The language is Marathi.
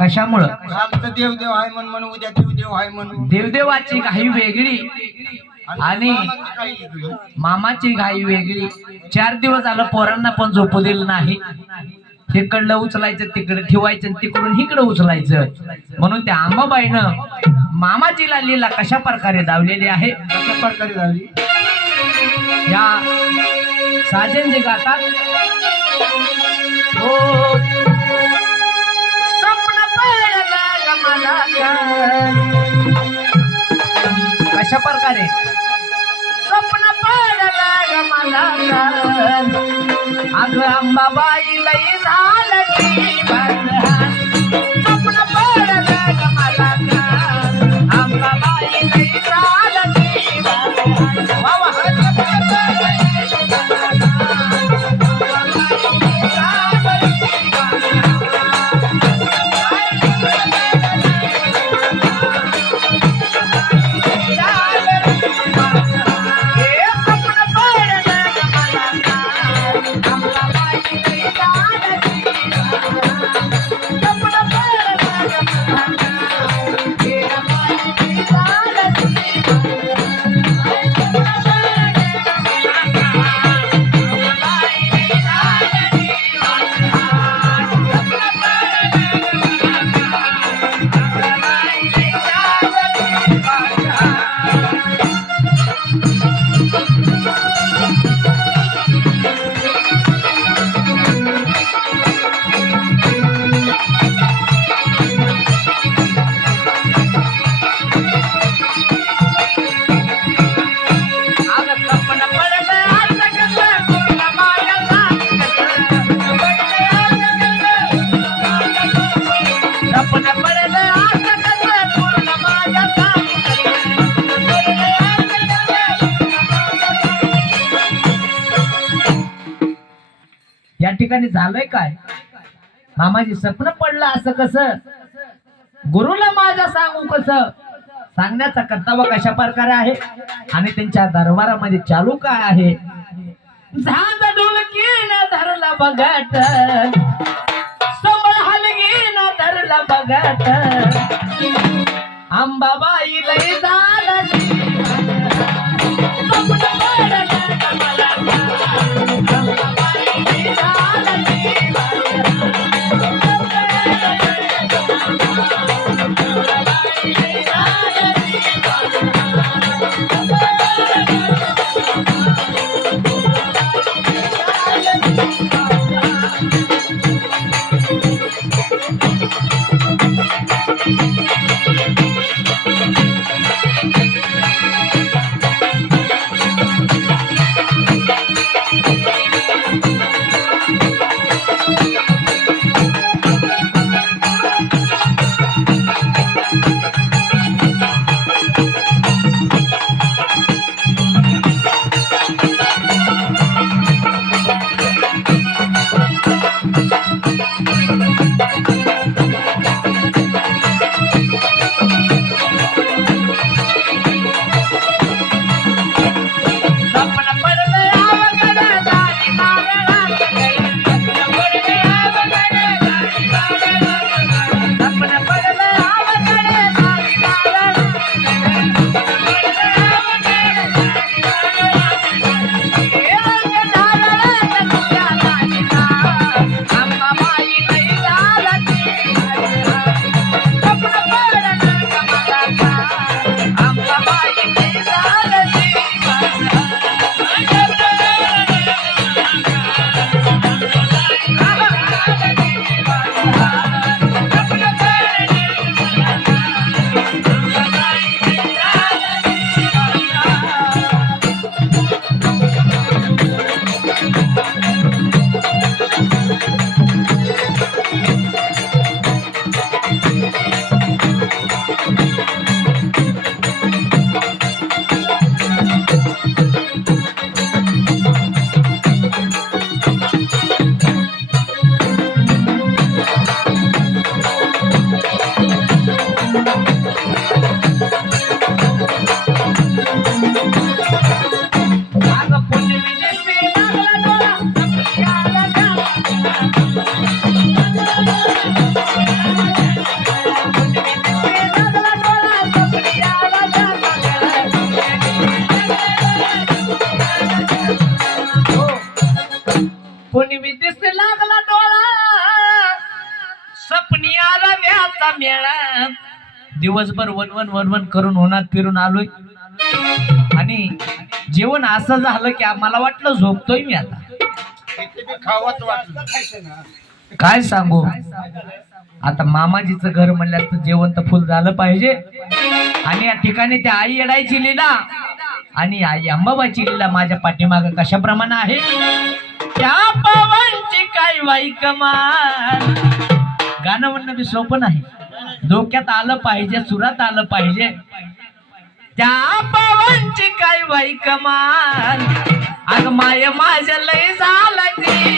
कशामुळं? आमचं देवदेव आहे म्हणून उद्या देवदेव आहे म्हणून. देवदेवाची घाई वेगळी आणि मामाची काही वेगळी. मामाची घाई वेगळी. 4 दिवस झालं पोरांना पण झोपू दिलं नाही. तिकडलं उचलायचं तिकडे ठेवायचं आणि तिकडून इकडे उचलायचं. म्हणून त्या अंबाबाईनं मामाजीला लीला कशा प्रकारे दावलेली आहे. कशा प्रकारे झाली या साजन जे गातात हो स्वप्न पडलं ग मला कशा प्रकारे स्वप्न पडलं ग मला अगं अंबाबाई लई झालं की बंधन. स्वप्न पडलं ग मला अंबाबाई लई झालं की बंधन. वा वा. या ठिकाणी झालंय काय? मामाजी स्वप्न पडलं असं कसं? गुरुला माझ्या सांगू कसं? सांगण्याचा कर्तव्य कशा प्रकारे आहे आणि त्यांच्या दरबारामध्ये चालू काय आहे? झांज ढोलकीनं धरला बघत समळ हलगीनं धरला बघत अंबाबाई लई झालं स्वप्न पडलं मला अंबाबाई लई झालं आमचा मेळा. दिवसभर वनवन वनवन करून होणार फिरून आलोय आणि जेवण असं झालं की मला वाटलं झोपतोय मी आता. इथे बी खावाच वाटलं. काय सांगू आता मामाजीचं घर म्हणल्यास तर जेवण तर फुल झालं पाहिजे. आणि या ठिकाणी त्या आई येडायची लीला आणि आई अंबाबाईची लीला माझ्या पाठीमाग कशाप्रमाणे आहे. त्या पवनची काय वाई कमाल. गाणं म्हणणं बी सोपं नाही, डोक्यात आलं पाहिजे, सुरात आलं पाहिजे. त्या पवनची काय वाई कमाल. अग माय माझ्या लय झालं ती